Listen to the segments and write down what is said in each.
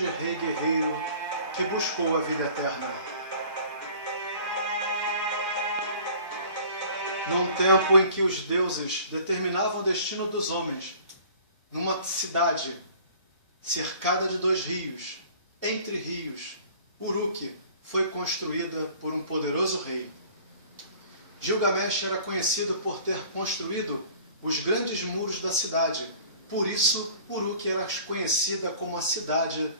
grande rei guerreiro que buscou a vida eterna. Num tempo em que os deuses determinavam o destino dos homens, numa cidade cercada de 2 rios, entre rios, Uruk foi construída por um poderoso rei. Gilgamesh era conhecido por ter construído os grandes muros da cidade, por isso Uruk era conhecida como a cidade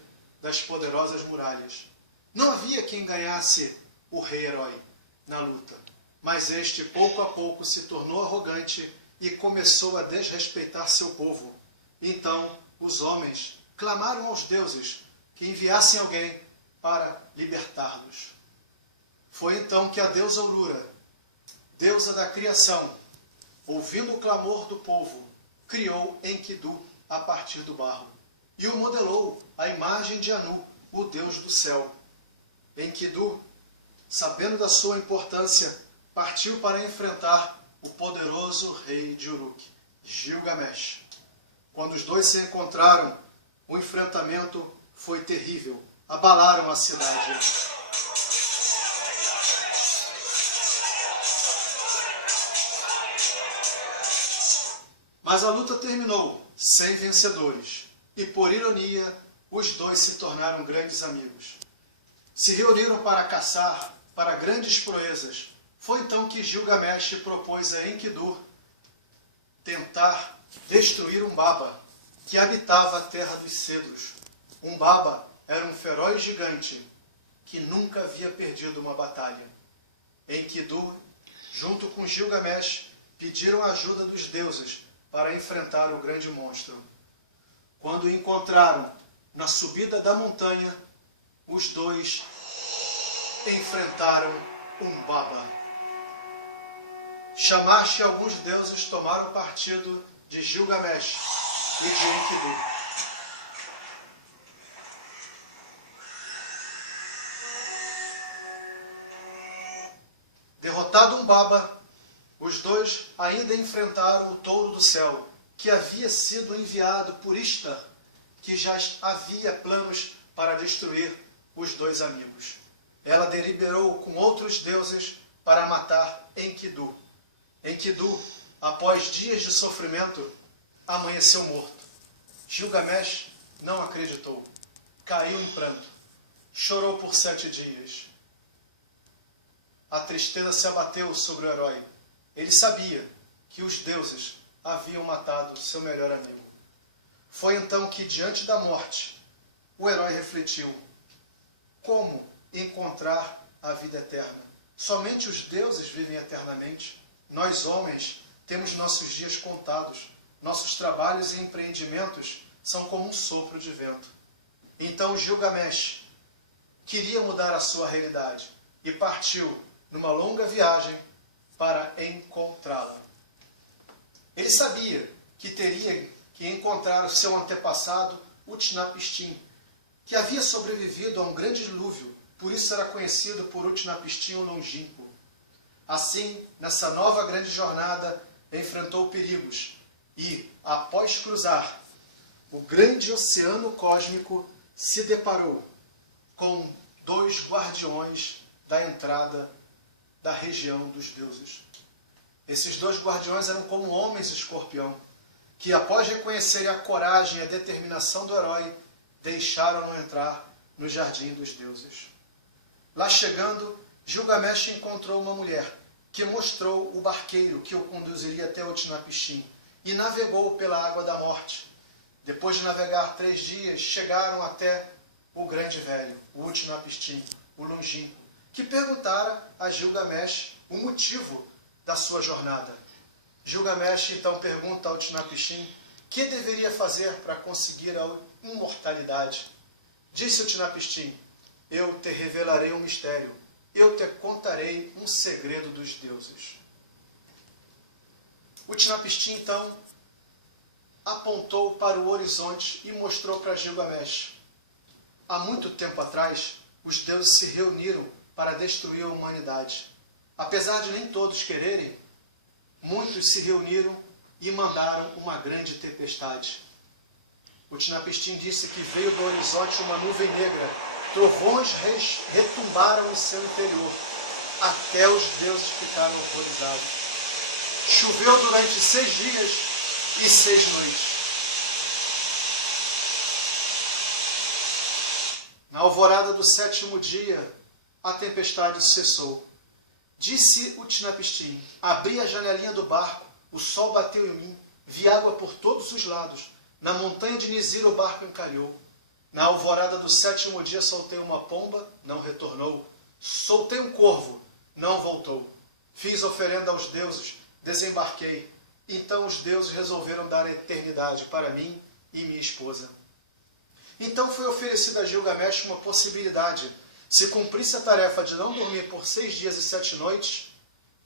das poderosas muralhas. Não havia quem ganhasse o rei-herói na luta, mas este pouco a pouco se tornou arrogante e começou a desrespeitar seu povo. Então os homens clamaram aos deuses que enviassem alguém para libertá-los. Foi então que a deusa Aurora, deusa da criação, ouvindo o clamor do povo, criou Enkidu a partir do barro e o modelou à imagem de Anu, o deus do céu. Enkidu, sabendo da sua importância, partiu para enfrentar o poderoso rei de Uruk, Gilgamesh. Quando os dois se encontraram, o enfrentamento foi terrível. Abalaram a cidade. Mas a luta terminou sem vencedores. E por ironia, os dois se tornaram grandes amigos. Se reuniram para caçar para grandes proezas. Foi então que Gilgamesh propôs a Enkidu tentar destruir Umbaba, que habitava a terra dos cedros. Umbaba era um feroz gigante que nunca havia perdido uma batalha. Enkidu, junto com Gilgamesh, pediram a ajuda dos deuses para enfrentar o grande monstro. Quando o encontraram na subida da montanha, os dois enfrentaram Umbaba. Shamash e alguns deuses tomaram partido de Gilgamesh e de Enkidu. Derrotado Umbaba, os dois ainda enfrentaram o touro do céu, que havia sido enviado por Ishtar, que já havia planos para destruir os dois amigos. Ela deliberou com outros deuses para matar Enkidu. Enkidu, após dias de sofrimento, amanheceu morto. Gilgamesh não acreditou. Caiu em pranto. Chorou por 7 dias. A tristeza se abateu sobre o herói. Ele sabia que os deuses haviam matado seu melhor amigo. Foi então que, diante da morte, o herói refletiu: como encontrar a vida eterna? Somente os deuses vivem eternamente. Nós, homens, temos nossos dias contados. Nossos trabalhos e empreendimentos são como um sopro de vento. Então Gilgamesh queria mudar a sua realidade e partiu numa longa viagem para encontrá-la. Ele sabia que teria que encontrar o seu antepassado, Utnapishtim, que havia sobrevivido a um grande dilúvio, por isso era conhecido por Utnapishtim o Longínquo. Assim, nessa nova grande jornada, enfrentou perigos e, após cruzar o grande oceano cósmico, se deparou com 2 guardiões da entrada da região dos deuses. Esses 2 guardiões eram como homens escorpião, que após reconhecerem a coragem e a determinação do herói, deixaram-no entrar no jardim dos deuses. Lá chegando, Gilgamesh encontrou uma mulher, que mostrou o barqueiro que o conduziria até Utnapishtim, e navegou pela água da morte. Depois de navegar 3 dias, chegaram até o grande velho, o Utnapishtim, o longínquo, que perguntara a Gilgamesh o motivo da sua jornada. Gilgamesh então pergunta ao Utnapishtim que deveria fazer para conseguir a imortalidade. Disse Utnapishtim: eu te revelarei um mistério, eu te contarei um segredo dos deuses. Utnapishtim então apontou para o horizonte e mostrou para Gilgamesh: há muito tempo atrás, os deuses se reuniram para destruir a humanidade. Apesar de nem todos quererem, muitos se reuniram e mandaram uma grande tempestade. Utnapishtim disse que veio do horizonte uma nuvem negra, trovões retumbaram em seu interior, até os deuses ficaram horrorizados. Choveu durante 6 dias e 6 noites. Na alvorada do 7º dia, a tempestade cessou. Disse Utnapishtim: abri a janelinha do barco, o sol bateu em mim, vi água por todos os lados. Na montanha de Nizir o barco encalhou. Na alvorada do 7º dia soltei uma pomba, não retornou. Soltei um corvo, não voltou. Fiz oferenda aos deuses, desembarquei. Então os deuses resolveram dar a eternidade para mim e minha esposa. Então foi oferecida a Gilgamesh uma possibilidade. Se cumprisse a tarefa de não dormir por 6 dias e 7 noites,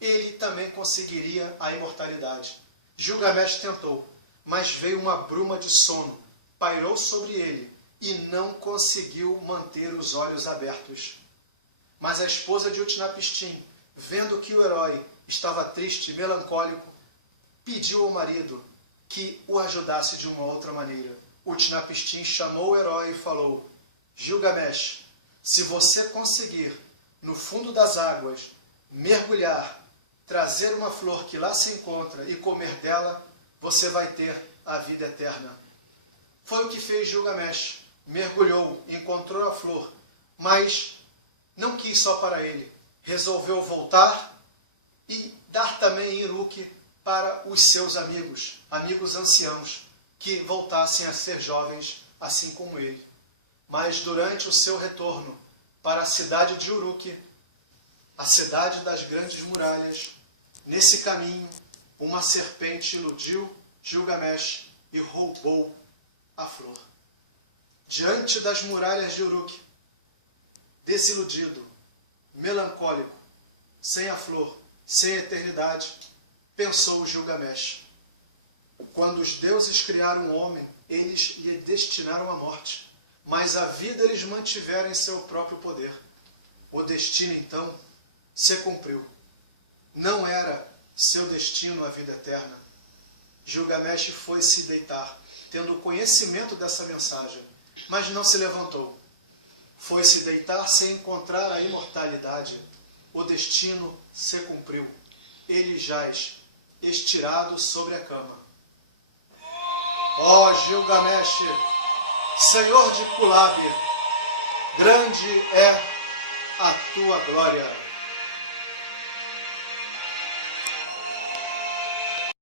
ele também conseguiria a imortalidade. Gilgamesh tentou, mas veio uma bruma de sono, pairou sobre ele e não conseguiu manter os olhos abertos. Mas a esposa de Utnapishtim, vendo que o herói estava triste e melancólico, pediu ao marido que o ajudasse de uma outra maneira. Utnapishtim chamou o herói e falou: Gilgamesh, se você conseguir, no fundo das águas, mergulhar, trazer uma flor que lá se encontra e comer dela, você vai ter a vida eterna. Foi o que fez Gilgamesh. Mergulhou, encontrou a flor, mas não quis só para ele. Resolveu voltar e dar também em Uruk para os seus amigos, amigos anciãos, que voltassem a ser jovens assim como ele. Mas durante o seu retorno para a cidade de Uruk, a cidade das grandes muralhas, nesse caminho, uma serpente iludiu Gilgamesh e roubou a flor. Diante das muralhas de Uruk, desiludido, melancólico, sem a flor, sem a eternidade, pensou Gilgamesh: quando os deuses criaram o homem, eles lhe destinaram a morte, mas a vida eles mantiveram em seu próprio poder. O destino, então, se cumpriu. Não era seu destino a vida eterna. Gilgamesh foi se deitar, tendo conhecimento dessa mensagem, mas não se levantou. Foi se deitar sem encontrar a imortalidade. O destino se cumpriu. Ele jaz, estirado sobre a cama. Ó Gilgamesh, senhor de Kulab, grande é a tua glória.